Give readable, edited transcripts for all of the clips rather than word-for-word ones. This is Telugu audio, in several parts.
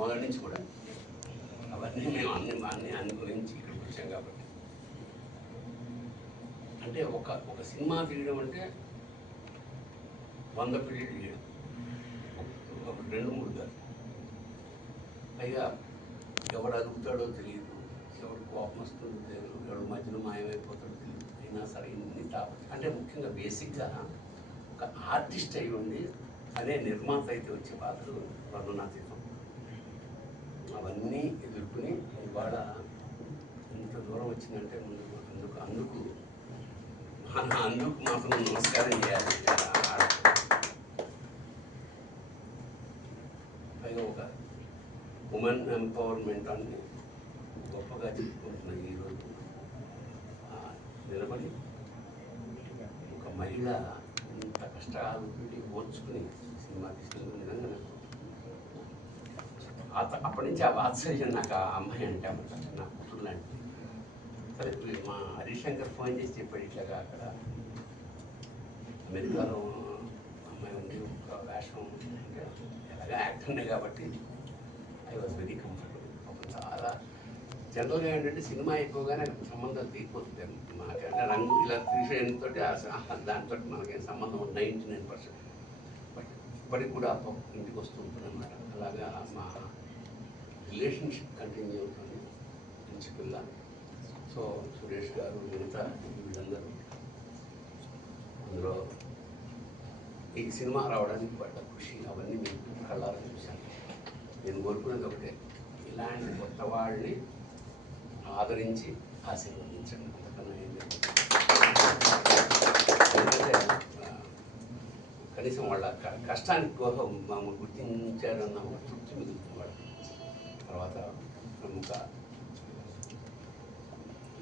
మొదటి నుంచి కూడా అవన్నీ మేము అన్ని అనుభవించి ఇక్కడికి వచ్చాం కాబట్టి. అంటే ఒక సినిమా తీయడం అంటే 100 పీరియడ్ తీయడం, ఒక 2-3 కాదు. పైగా ఎవడు అదుగుతాడో తెలియదు, ఎవడు కోపం వస్తుందో తెలియదు, ఎవడు మధ్యలో మాయమైపోతాడో తెలియదు. అయినా సరే ఇన్ని టాపిక్స్ అంటే ముఖ్యంగా బేసిక్గా ఒక ఆర్టిస్ట్ అయి ఉండి అనే నిర్మాత అయితే వచ్చే బాధలు వర్ణనాతీతం. అవన్నీ ఎదుర్కొని ఇవాళ ఇంత దూరం వచ్చిందంటే అందుకు మాత్రం నమస్కారం చేయాలి. పైగా ఒక ఉమెన్ ఎంపవర్మెంట్ అని గొప్పగా చెప్పుకుంటున్న ఈరోజు నిలబడి ఒక మహిళ ఇంత కష్టాలు ఓర్చుకుని సినిమా తీసుకుని నిజంగా నాకు అప్పటి నుంచి ఆ వాత్సల్యం నాకు ఆ అమ్మాయి అంటే అన్నమాట నా కూతురు లాంటిది. సరే మా హరిశంకర్ ఫోన్ చేసి చెప్పాడు, ఇట్లాగా అక్కడ అమెరికాలో అమ్మాయి ఉంది, ఒక వేషం అంటే ఎలాగా యాక్టర్నే కాబట్టి ఐ వాజ్ వెరీ కంఫర్టబుల్. చాలా జనరల్గా ఏంటంటే సినిమా అయిపోగానే సంబంధం తీరిపోతుంది మాకంటే రంగు ఇలా తీసేయడంతో దాంతో మనకేం సంబంధం 99%. బట్ ఇప్పటికి కూడా ఇంటికి వస్తూ ఉంటుంది అన్నమాట. అలాగా మా రిలేషన్షిప్ కంటిన్యూ అవుతుంది మంచి పిల్ల. సో సురేష్ గారు మిగతా వీళ్ళందరూ అందులో ఈ సినిమా రావడానికి పడ్డ కృషి అవన్నీ మీకు కళ్ళారా చూశాను. నేను కోరుకునేది ఒకటే, ఇలాంటి కొత్త వాళ్ళని ఆదరించి ఆశీర్వదించండి, అంతకన్నా ఏం లేదు. ఎందుకంటే కనీసం వాళ్ళ కష్టానికి కోసం మమ్మల్ని గుర్తించారన్న ఒక తృప్తి మిగులుతుంది వాళ్ళకి. తర్వాత ప్రముఖ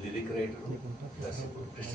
లిరిక్ రైటరు, దర్శకుడు కృష్ణ